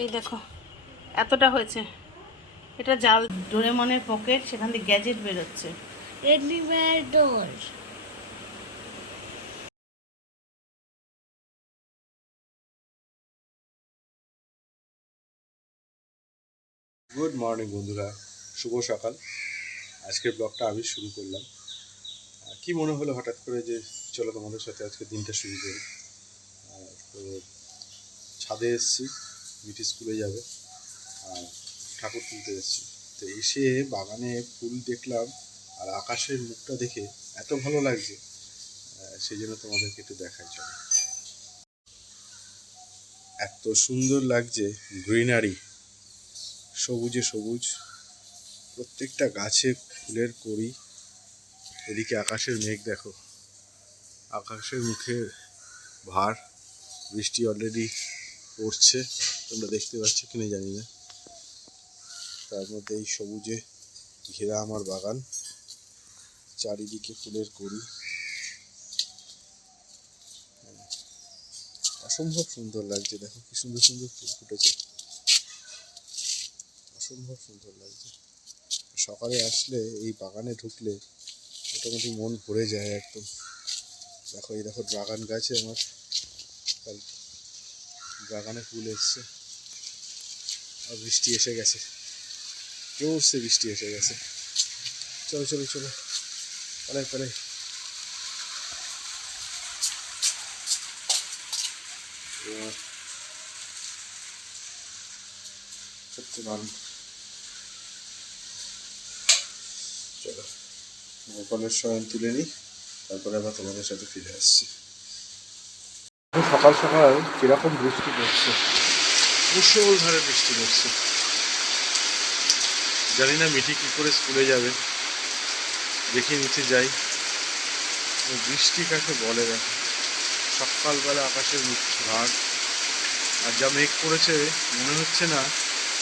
এই দেখো এতটা হয়েছে। এটা জাল ডোরেমনের পকেট সেখান থেকে গ্যাজেট বেরোচ্ছে। door. গুড মর্নিং বন্ধুরা। শুভ সকাল। আজকের ব্লগটা আমি শুরু করলাম। কি মনে হলো হঠাৎ করে যে চলো তোমাদের সাথে আজকে দিনটা শুরু করি? তো ছাদে এসেছি। মিটি স্কুলে যাবে। আর ঠাকুর তুলতে এসেছি তো এসে বাগানে ফুল দেখলাম আর আকাশের মুখটা দেখে এত ভালো লাগছে। সেই জন্য তোমাদেরকে একটু দেখাই চলো। এত সুন্দর লাগছে গ্রিনারি। সবুজে সবুজ। প্রত্যেকটা গাছে ফুলের কড়ি। এদিকে আকাশের মেঘ দেখো। আকাশের মুখে ভার। বৃষ্টি অলরেডি পড়ছে তোমরা দেখতে পাচ্ছ কিনা জানি না। তার মধ্যে এই সবুজে ঘেরা আমার বাগান। চারিদিকে ফুলের হ্যাঁ, অসম্ভব সুন্দর লাগছে দেখো কি সুন্দর সুন্দর ফুল ফুটেছে। অসম্ভব সুন্দর লাগছে। সকালে আসলে এই বাগানে ঢুকলে মোটামুটি মন ভরে যায় একদম। দেখো এই দেখো ড্রাগন গাছে আমার। ড্রাগনে ফুল এসছে। আর বৃষ্টি এসে গেছে। জোরসে বৃষ্টি এসে গেছে। চলো চলো চলো। অনেক অনেক চলো গোপালের শয়ন তুলে নিই। তারপরে আবার তোমাদের সাথে ফিরে আসছি। সকাল সকাল কীরকম বৃষ্টি পড়ছে? মুসলধারে বৃষ্টি পড়ছে। জানি না মিঠি কি করে স্কুলে যাবে। দেখে নিচে যাই। বৃষ্টি কাকে বলে দেখো। সকালবেলা আকাশের মুখ ভাগ আর যা মেঘ করেছে, মনে হচ্ছে না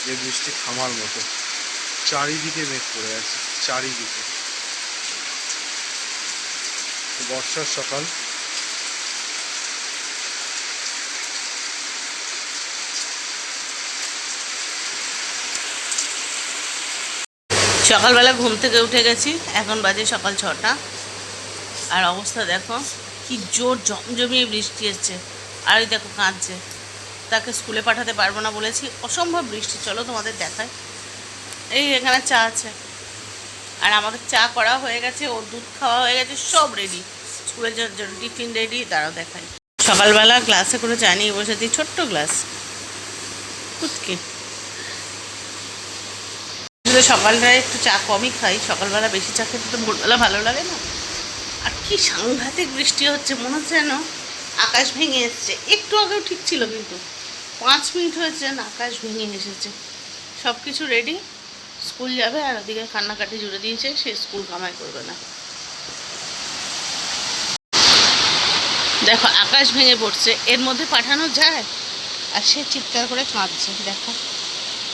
যে বৃষ্টি থামার মতো। চারিদিকে মেঘ পড়ে আছে, চারিদিকে। বর্ষার সকাল। সকালবেলা ঘুম থেকে উঠে গেছি, এখন বাজে সকাল ছটা। আর অবস্থা দেখো, কি জোর জমজমিয়ে বৃষ্টি এসছে। আর ওই দেখো কাঁদছে। তাকে স্কুলে পাঠাতে পারব না বলেছি, অসম্ভব বৃষ্টি। চলো তোমাদের দেখায় এই এখানে চা আছে। আর আমাদের চা করা হয়ে গেছে, ওর দুধ খাওয়া হয়ে গেছে, সব রেডি স্কুলের জন্য টিফিন রেডি তারাও দেখাই। সকালবেলা গ্লাসে করে চা নিয়ে বসেছি, ছোট্ট গ্লাস কুচকে। আসলে সকালবেলায় একটু চা কমই খাই। সকালবেলা বেশি চা খেতে তো ভোরবেলা ভালো লাগে না। আর কি সাংঘাতিক বৃষ্টি হচ্ছে, মনে হচ্ছে যেন আকাশ ভেঙে এসছে। একটু আগেও ঠিক ছিল কিন্তু পাঁচ মিনিট হয়েছে যেন আকাশ ভেঙে এসেছে। সব কিছু রেডি স্কুল যাবে আর ওদিকে কান্নাকাটি জুড়ে দিয়েছে, সে স্কুল কামাই করবে না। দেখো, আকাশ ভেঙে পড়ছে। এর মধ্যে পাঠানো যায়? আর সে চিৎকার করে কাঁদছে, দেখো।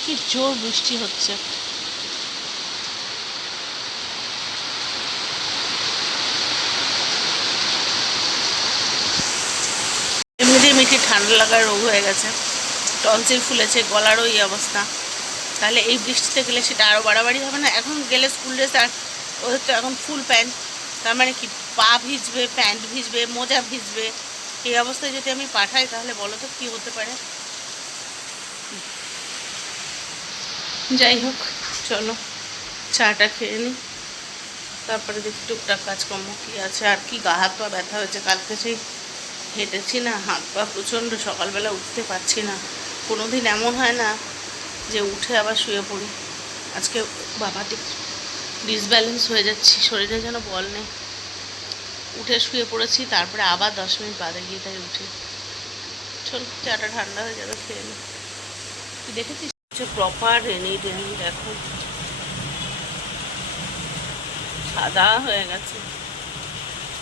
কি জোর বৃষ্টি হচ্ছে। মিঠি ঠান্ডা লাগার রোগ হয়ে গেছে। টনসিল ফুলেছে, গলারও এই অবস্থা। তাহলে এই বৃষ্টিতে গেলে সেটা আরও বাড়াবাড়ি হবে না? এখন গেলে স্কুল ড্রেস আর ওদের তো এখন ফুল প্যান্ট তার মানে কি, পা ভিজবে প্যান্ট ভিজবে, মোজা ভিজবে, এই অবস্থায় যদি আমি পাঠাই তাহলে বলো তো কী হতে পারে? যাই হোক, চলো, চাটা খেয়ে নিই তারপরে দেখি টুকটাক কাজকর্ম কী আছে, আর কি গা হাত পা ব্যথা হয়েছে কালকে সেই হেঁটেছি না, হাত পা প্রচণ্ড, সকালবেলা উঠতে পারছি না। কোনো দিন এমন হয় না যে উঠে আবার শুয়ে পড়ি। আজকে বাবাটি ডিসব্যালেন্স হয়ে যাচ্ছি, শরীরে যেন বল নেই। উঠে শুয়ে পড়েছি, তারপরে আবার দশ মিনিট বাদে গিয়ে তাই উঠি। চল, চাটা ঠান্ডা হয়ে যাবে, খেয়ে নি। দেখেছিস? প্রপার রেনি ডেন দেখো। সাদা হয়ে গেছে।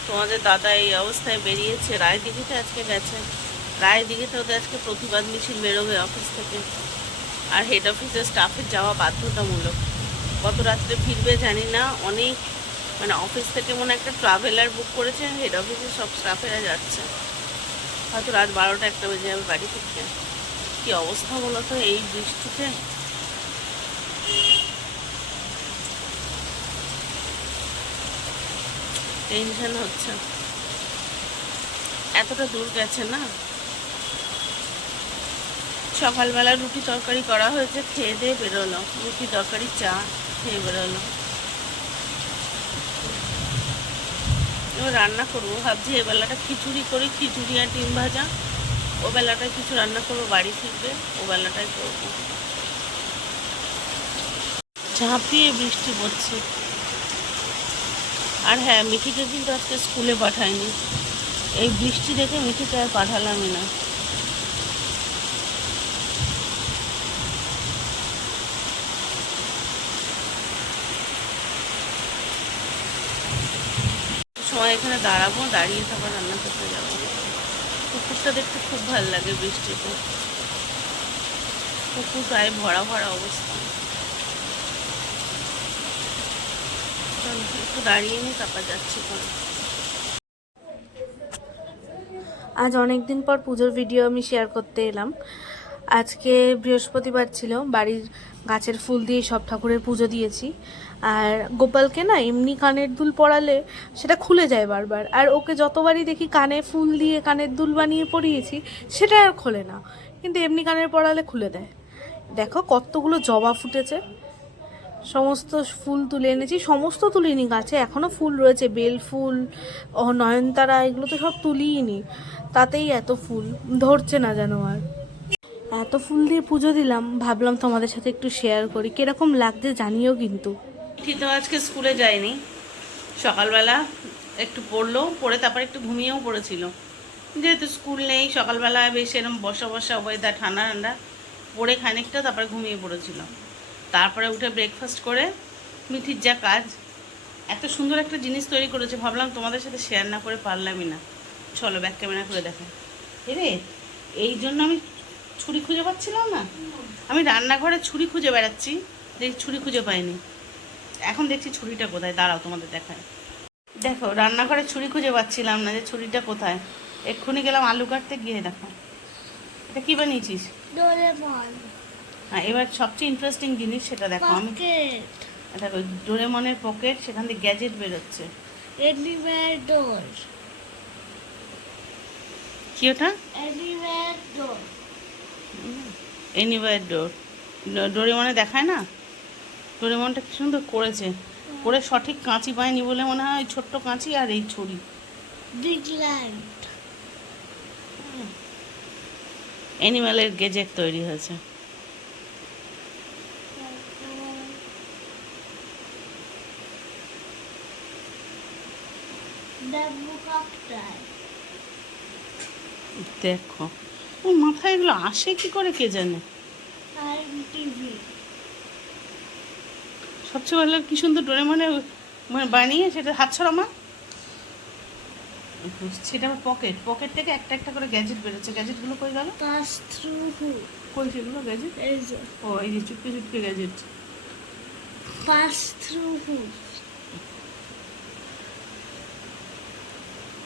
তোমাদের দাদা এই অবস্থায় বেরিয়েছে, রায়দিঘিতে আজকে গেছে। রায়দিঘিতে ওদের আজকে প্রতিবাদ মিছিল বেরোবে অফিস থেকে। আর হেড অফিসের স্টাফের যাওয়া বাধ্যতামূলক। কত রাত্রে ফিরবে জানি না, অনেক মানে অফিস থেকে মনে একটা ট্রাভেলার বুক করেছে হেড অফিসের সব স্টাফেরা যাচ্ছে। হয়তো রাত বারোটা একটা বেজে যাবে বাড়ি থেকে কী অবস্থা বলো তো এই বৃষ্টিতে? টেনশন হচ্ছে। এতটা দূর গেছে না? সকালবেলা রুটি তরকারি করা হয়েছে, খেয়ে দিয়ে বেরোলো। রুটি তরকারি, চা, খেয়ে বেরোলো। রান্না করব। ভাবছি এ বেলাটা খিচুড়ি করি, খিচুড়ি আর ডিম ভাজা। ও বেলাটায় কিছু রান্না করব, বাড়ি ফিরবে, ও বেলাটায় করব। ঝাঁপিয়ে বৃষ্টি পড়ছে। আর হ্যাঁ মিঠিকে কিন্তু আজকে স্কুলে পাঠায়নি। এই বৃষ্টি দেখে মিঠিকে আর পাঠালামই না। সময় এখানে দাঁড়াবো, দাঁড়িয়ে তারপর রান্না করতে যাব। পুকুরটা দেখতে খুব ভালো লাগে বৃষ্টিতে। পুকুর গায়ে ভরা ভরা অবস্থা চলো দাঁড়িয়ে যাচ্ছি আজ অনেক দিন পর পুজোর ভিডিও আমি শেয়ার করতে এলাম। আজকে বৃহস্পতিবার ছিল, বাড়ির গাছের ফুল দিয়ে সব ঠাকুরের পুজো দিয়েছি। আর গোপালকে না এমনি কানের দুল পরালে সেটা খুলে যায় বারবার। আর ওকে যতবারই দেখি কানে ফুল দিয়ে কানের দুল বানিয়ে পরিয়েছি, সেটা আর খোলে না। কিন্তু এমনি কানের পরালে খুলে দেয়। দেখো কতগুলো জবা ফুটেছে। সমস্ত ফুল তুলে এনেছি, সমস্ত তুলিনি, গাছে এখনও ফুল রয়েছে, বেল ফুল ও নয়নতারা, এগুলো তো সব তুলিনি তাতেই এত ফুল, ধরছে না যেন আর। এত ফুল দিয়ে পুজো দিলাম, ভাবলাম তোমাদের সাথে একটু শেয়ার করি, কীরকম লাগছে জানিও কিন্তু। তো, আজকে স্কুলে যায়নি সকালবেলা একটু পড়ল, পড়ে তারপর একটু ঘুমিয়েও পড়েছিল। যেহেতু স্কুল নেই সকালবেলা বেশ এরকম বসা বসা ওয়েদার ঠান্ডা ঠান্ডা, পড়ে খানিকটা তারপরে ঘুমিয়ে পড়েছিল। তারপরে উঠে ব্রেকফাস্ট করে মিঠির যা কাজ, এত সুন্দর একটা জিনিস তৈরি করেছে, ভাবলাম তোমাদের সাথে শেয়ার না করে পারলামই না। চলো ব্যাক ক্যামেরা করে দেখা এরে এই জন্য আমি ছুরি খুঁজে পাচ্ছিলাম না? আমি রান্নাঘরে ছুরি খুঁজে বেড়াচ্ছি, দেখি ছুরি খুঁজে পাইনি। এখন দেখছি ছুরিটা কোথায়, দাঁড়াও তোমাদের দেখায় দেখো, রান্নাঘরে ছুরি খুঁজে পাচ্ছিলাম না যে ছুরিটা কোথায়। এক্ষুনি গেলাম আলু কাটতে গিয়ে দেখো। এটা কী বানিয়েছিস? হ্যাঁ এবার সবচেয়ে ইন্টারেস্টিং জিনিস সেটা দেখো আমি দেখো ডোরেমনের পকেট সেখান থেকে গ্যাজেট বেরোচ্ছে। ডোর কি ওটা? ডোর এনিওয়ার ডোর ডোরেমনে দেখায় না? ডোরেমনটা কি সুন্দর করেছে। করে সঠিক কাঁচি পায়নি বলে মনে হয় ওই ছোট্ট কাঁচি আর এই ছুরি। বিগ লাইট অ্যানিমালের গেজেট তৈরি হয়েছে দ্য বুক অফ টাইম দেখো। ওর মাথায় এগুলো আসে কি করে কে জানে? সবচেয়ে ভালো কি সুন্দর ডোরেমনে মানে বানিয়ে সেটা হাত ছড়া মা সেটা আমার পকেট পকেট থেকে একটা একটা করে গ্যাজেট বেরোচ্ছে। গ্যাজেটগুলো কই গেল? কই সেগুলো গ্যাজেট এই যে। ও এই যে Chupke Chupke gadget pass through who এটা কি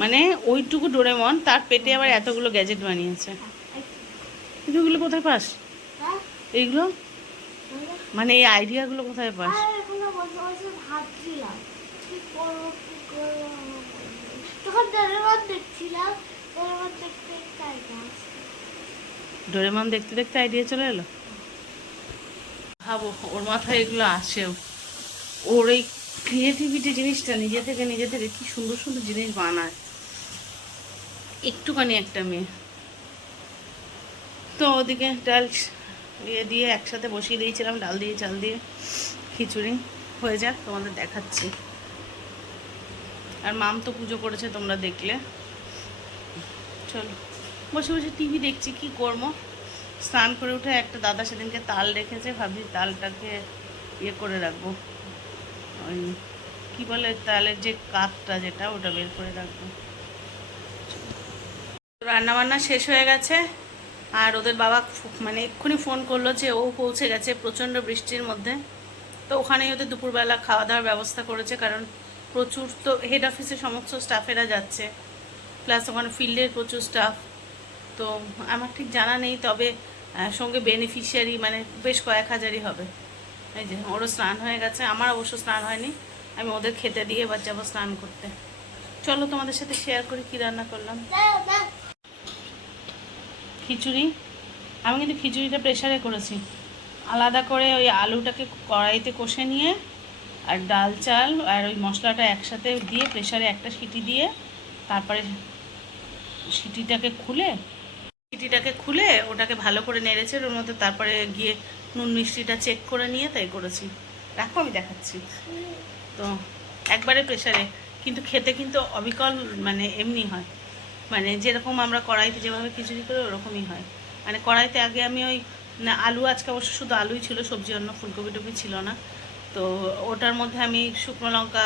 মানে ওইটুকু ডোরেমন, তার পেটে আবার এতগুলো গ্যাজেট বানিয়েছে। এগুলো কোথায় পাস? এইগুলো মানে এই আইডিয়াগুলো কোথায় পাস? ডোরেমন দেখতে দেখতে আইডিয়া চলে এলো? ভাবো, ওর মাথায় এগুলো আসেও। ওর এই ক্রিয়েটিভিটি জিনিসটা নিজে থেকে নিজে থেকে কি সুন্দর সুন্দর জিনিস বানায়। একটুখানি একটা মেয়ে। তো ওদিকে ডাল ইয়ে দিয়ে একসাথে বসিয়ে দিয়েছিলাম, ডাল দিয়ে চাল দিয়ে খিচুড়ি। হয়ে যাক, তোমাদের দেখাচ্ছি। আর মাম তো পুজো করেছে তোমরা দেখলে। চলো, বসে বসে টিভি দেখছি, কি করব? স্নান করে উঠে একটা দাদা সেদিনকে তাল রেখেছে, ভাবছি তালটাকে ইয়ে করে রাখব। ওই কী বলে তালের যে কাঠটা যেটা, ওটা বের করে রাখব। রান্না বান্না শেষ হয়ে গেছে, আর ওদের বাবা মানে এক্ষুনি ফোন করল যে ও পৌঁছে গেছে প্রচণ্ড বৃষ্টির মধ্যে। তো ওখানেই ওদের দুপুরবেলা খাওয়া দাওয়ার ব্যবস্থা করেছে, কারণ প্রচুর তো হেড অফিসে সমস্ত স্টাফেরা যাচ্ছে। প্লাস ওখানে ফিল্ডের প্রচুর স্টাফ তো আমার ঠিক জানা নেই, তবে সঙ্গে বেনিফিশিয়ারি মানে বেশ কয়েক হাজারই হবে। এই যে, ওরও স্নান হয়ে গেছে, আমার অবশ্য স্নান হয়নি। আমি ওদের খেতে দিয়ে এবার যাব স্নান করতে। চলো তোমাদের সাথে শেয়ার করি কী রান্না করলাম। খিচুড়ি। আমি কিন্তু খিচুড়িটা প্রেশারে করেছি। আলাদা করে ওই আলুটাকে কড়াইতে কষে নিয়ে আর ডাল, চাল আর ওই মশলাটা একসাথে দিয়ে প্রেশারে একটা সিটি দিয়ে তারপরে সিটিটাকে খুলে সিটিটাকে খুলে ওটাকে ভালো করে নেড়েছে ওর মধ্যে তারপরে গিয়ে নুন মিষ্টিটা চেক করে নিয়ে তাই করেছি। রাখো আমি দেখাচ্ছি। তো একবারে প্রেশারে কিন্তু খেতে কিন্তু অবিকল মানে এমনি হয়। মানে যেরকম আমরা কড়াইতে যেভাবে খিচুড়ি করি ওরকমই হয়। মানে কড়াইতে আগে আমি ওই না, আলু আজকে অবশ্য শুধু আলুই ছিল, সবজি, অন্য ফুলকপি টুপি ছিল না। তো ওটার মধ্যে আমি শুকনো লঙ্কা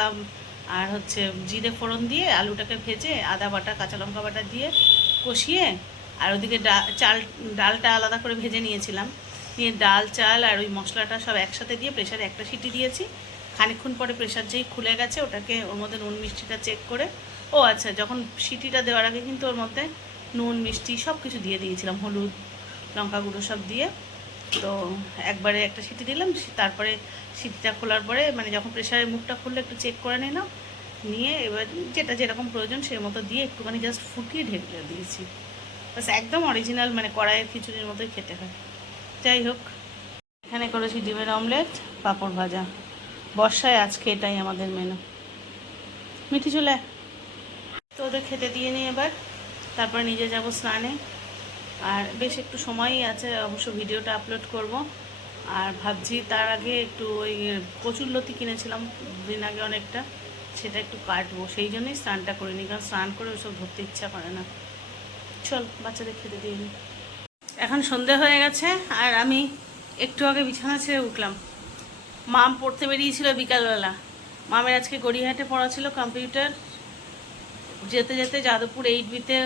আর হচ্ছে জিরে ফোড়ন দিয়ে আলুটাকে ভেজে আদা বাটা, কাঁচা লঙ্কা বাটা দিয়ে কষিয়ে আর ওদিকে ডাল চাল, ডালটা আলাদা করে ভেজে নিয়েছিলাম। নিয়ে ডাল, চাল আর ওই মশলাটা সব একসাথে দিয়ে প্রেশারে একটা সিটি দিয়েছি। খানিকক্ষণ পরে প্রেশার যেই খুলে গেছে, ওটাকে ওর মধ্যে নুন মিষ্টিটা চেক করে। ও আচ্ছা যখন সিটিটা দেওয়ার আগে কিন্তু ওর মধ্যে নুন, মিষ্টি সব কিছু দিয়ে দিয়েছিলাম, হলুদ, লঙ্কা গুঁড়ো সব দিয়ে। তো একবারে একটা সিটি দিলাম তারপরে সিটিটা খোলার পরে মানে যখন প্রেশারের মুখটা খুললে একটু চেক করে নিলাম। নিয়ে এবার যেটা যেরকম প্রয়োজন সেই মতো দিয়ে একটুখানি জাস্ট ফুটিয়ে ঢেকে দিয়েছি। বাস একদম অরিজিনাল মানে কড়াইয়ের খিচুড়ির মতোই খেতে হয়। যাই হোক, এখানে করেছি ডিমের অমলেট পাঁপড় ভাজা। বর্ষায় আজকে এটাই আমাদের মেনু মিঠি চলে তো ওদের খেতে দিয়ে নিই এবার। তারপর নিজে যাব স্নানে। আর বেশ একটু সময়ই আছে, অবশ্য ভিডিওটা আপলোড করব। আর ভাবছি তার আগে একটু ওই কচুরলতি কিনেছিলাম দিন আগে অনেকটা। সেটা একটু কাটবো। সেই জন্যই স্নানটা করিনি। কারণ স্নান করে ওসব ধরতে ইচ্ছা করে না। চল, বাচ্চাদের খেতে দিয়ে নিই এখন সন্ধে হয়ে গেছে, আর আমি একটু আগে বিছানা ছেড়ে উঠলাম। মাম পড়তে বেরিয়েছিল বিকালবেলা। মামের আজকে গড়িয়াহাটে পড়া ছিল কম্পিউটার। যেতে যেতে যাদবপুর এইট বিতে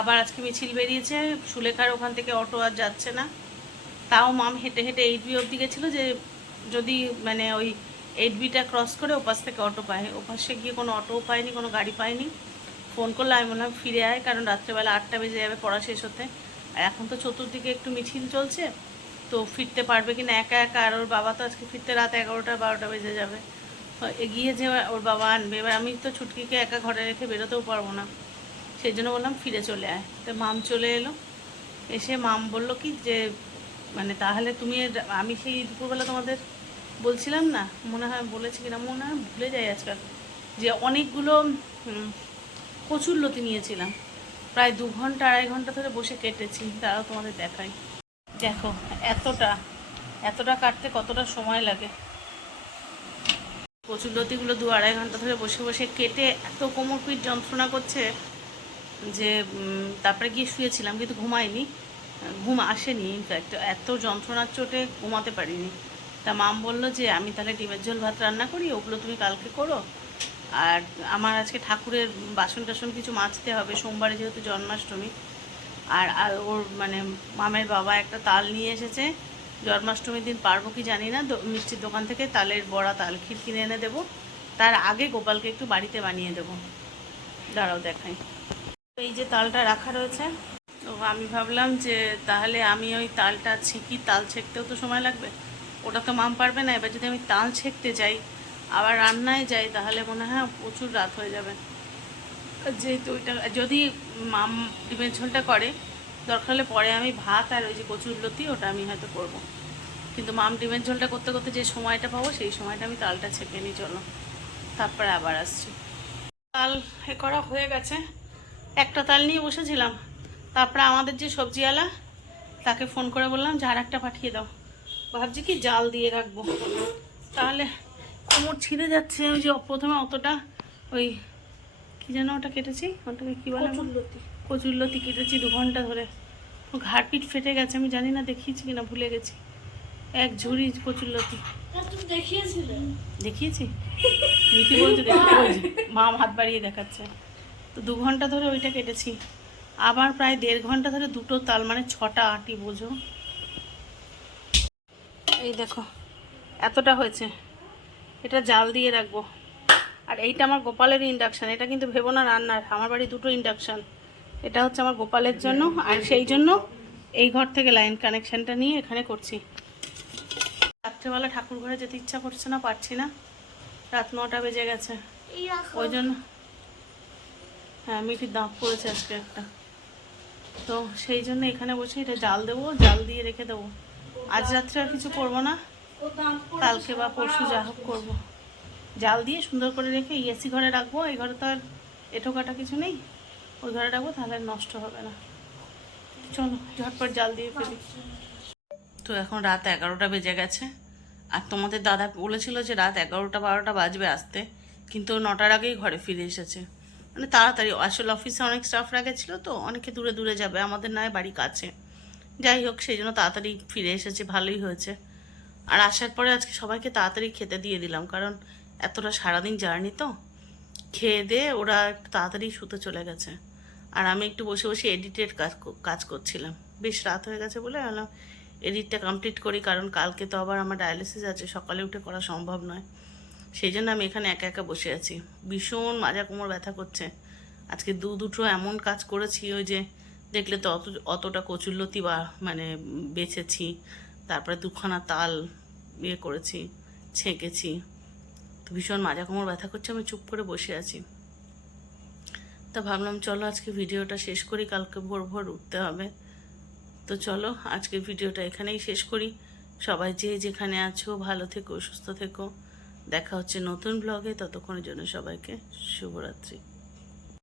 আবার আজকে মিছিল বেরিয়েছে। সুলেখার ওখান থেকে অটো আর যাচ্ছে না। তাও মাম হেঁটে হেঁটে এইট বি অবধি গেছিল যে, যদি মানে ওই এইট বিটা ক্রস করে ওপাশ থেকে অটো পায়। ওপাশে গিয়ে কোনো অটোও পায়নি, কোনো গাড়ি পায়নি। ফোন করলে আমি বললাম ফিরে আয়, কারণ রাত্রেবেলা আটটা বেজে যাবে পড়া শেষ হতে। আর এখন তো চতুর্দিকে একটু মিছিল চলছে, তো ফিরতে পারবে কি না একা একা? আর ওর বাবা তো আজকে ফিরতে রাত এগারোটা বারোটা বেজে যাবে। এগিয়ে যে ওর বাবা আনবে, এবার আমি তো ছুটকিকে একা ঘরে রেখে বেরোতেও পারব না। সেই জন্য বললাম, ফিরে চলে আয়। তো মাম চলে এলো। এসে মাম বলল কি যে মানে তাহলে তুমি আমি সেই দুপুরবেলা তোমাদের বলছিলাম না? মনে হয় বলেছি কিনা, মনে হয় ভুলে যাই আজকাল। যে অনেকগুলো কচুর লতি নিয়েছিলাম। প্রায় দু ঘণ্টা, আড়াই ঘণ্টা ধরে বসে কেটেছি। তারাও তোমাদের দেখাই। দেখো, এতটা এতটা কাটতে কতটা সময় লাগে। কচুর লতিগুলো দু আড়াই ঘণ্টা ধরে বসে বসে কেটে এত কোমর পিঠ যন্ত্রণা করছে যে তারপরে গিয়ে শুয়েছিলাম কিন্তু ঘুমাইনি। ঘুম আসেনি ইনফ্যাক্ট এত যন্ত্রণার চোটে ঘুমাতে পারিনি। তা মাম বলল যে, আমি তাহলে ডিমের ঝোল ভাত রান্না করি, ওগুলো তুমি কালকে করো। আর আমার আজকে ঠাকুরের বাসন টাসন কিছু মাজতে হবে, সোমবারে যেহেতু জন্মাষ্টমী। আর আর ওর মানে মামের বাবা একটা তাল নিয়ে এসেছে। জন্মাষ্টমীর দিন পারব কি জানি না মিষ্টির দোকান থেকে তালের বড়া তাল ক্ষীর কিনে এনে দেবো। তার আগে গোপালকে একটু বাড়িতে বানিয়ে দেবো। দাঁড়াও দেখাই। এই যে তালটা রাখা রয়েছে, তো আমি ভাবলাম যে তাহলে আমি ওই তালটা ছেঁকি, তাল ছেঁকতেও তো সময় লাগবে। ওটা তো মাম পারবে না, এবার যদি আমি তাল ছেঁকতে যাই আবার রান্নায় যাই, তাহলে মনে হয় প্রচুর রাত হয়ে যাবে। যেহেতু ওইটা, যদি মাম ডিমের ঝোলটা করে, দরকার হলে পরে আমি ভাত আর ওই যে কচুর লতি, ওটা আমি হয়তো করব। কিন্তু মাম ডিমের ঝোলটা করতে করতে যে সময়টা পাবো, সেই সময়টা আমি তালটা ছেঁকে নিই, চলো। তারপরে আবার আসছি। তাল এ করা হয়ে গেছে। একটা তাল নিয়ে বসেছিলাম। তারপরে আমাদের যে সবজিওয়ালা, তাকে ফোন করে বললাম যে আর একটা পাঠিয়ে দাও। ভাবছি কি জাল দিয়ে রাখব। তাহলে কোমর ছিঁড়ে যাচ্ছে ওই যে প্রথমে অতটা ওই কি যেন ওটা কেটেছি? ওটাকে কি বলে? কচুরলতি। কচুরলতি কেটেছি দু ঘণ্টা ধরে। ঘাড় পিঠ ফেটে গেছে আমি জানি না দেখিয়েছি কিনা ভুলে গেছি। এক ঝুড়ি কচুরলতি। দেখিয়েছি? মিঠি বলছে দেখতে মা হাত বাড়িয়ে দেখাচ্ছে। তো দু ঘণ্টা ধরে ওইটা কেটেছি। আবার প্রায় দেড় ঘণ্টা ধরে দুটো তাল মানে ছটা আটি বোঝো। এই দেখো এতটা হয়েছে। এটা জাল দিয়ে রাখব। আর এইটা আমার গোপালের ইন্ডাকশান এটা কিন্তু ভেবো না রান্নার, আমার বাড়ি দুটো ইন্ডাকশান এটা হচ্ছে আমার গোপালের জন্য, আর সেই জন্য এই ঘর থেকে লাইন কানেকশানটা নিয়ে এখানে করছি। রাত্রেবেলা ঠাকুর ঘরে যেতে ইচ্ছা করছে না, পারছি না। রাত নটা বেজে গেছে। ওই জন্য হ্যাঁ মিঠির দাঁত পড়েছে আজকে একটা। তো সেই জন্য এখানে বসে এটা জাল দেবো, জাল দিয়ে রেখে দেবো। আজ রাত্রে আর কিছু করব না। কালকে বা পরশু যা হোক করব। জাল দিয়ে সুন্দর করে রেখে এসি ঘরে রাখব, এই ঘরে তো আর এঁটো কাটা কিছু নেই। ওই ঘরে রাখব, তাহলে নষ্ট হবে না। চলো, ঝটপট জাল দিয়ে ফেলি। তো এখন রাত এগারোটা বেজে গেছে। আর তোমাদের দাদা বলেছিল যে রাত এগারোটা বারোটা বাজবে আসতে, কিন্তু নটার আগেই ঘরে ফিরে এসেছে। মানে তাড়াতাড়ি, আসলে অফিসে অনেক স্টাফ ছিল তো, অনেকে দূরে দূরে যাবে, আমাদের নয়, বাড়ি কাছে। যাই হোক, সেই জন্য তাড়াতাড়ি ফিরে এসেছে, ভালোই হয়েছে। আর আসার পরে আজকে সবাইকে তাড়াতাড়ি খেতে দিয়ে দিলাম, কারণ এতটা সারাদিন জার্নি তো। খেয়ে দিয়ে ওরা তাড়াতাড়ি শুতে চলে গেছে। আর আমি একটু বসে বসে এডিটের কাজ কাজ করছিলাম। বেশ রাত হয়ে গেছে বলে ভাবলাম এডিটটা কমপ্লিট করি, কারণ কালকে তো আবার আমার ডায়ালিসিস আছে, সকালে উঠে করা সম্ভব নয়। সেই জন্য আমি এখানে একা একা বসে আছি। ভীষণ মাজা কোমর ব্যথা করছে। আজকে দু দুটো এমন কাজ করেছি ওই যে, দেখলে তো অত, অতটা কচুল্লতি বা মানে বেছেছি। তারপরে দুখানা তাল ইয়ে করেছি, ছেঁকেছি। তো ভীষণ মাজা কোমর ব্যথা করছে, আমি চুপ করে বসে আছি। তা ভাবলাম, চলো আজকে ভিডিওটা শেষ করি, কালকে ভোর ভোর উঠতে হবে। তো চলো, আজকে ভিডিওটা এখানেই শেষ করি। সবাই যে যেখানে আছো, ভালো থেকো, সুস্থ থেকো। দেখা হচ্ছে নতুন ব্লগে ততক্ষণের জন্য সবাইকে শুভরাত্রি।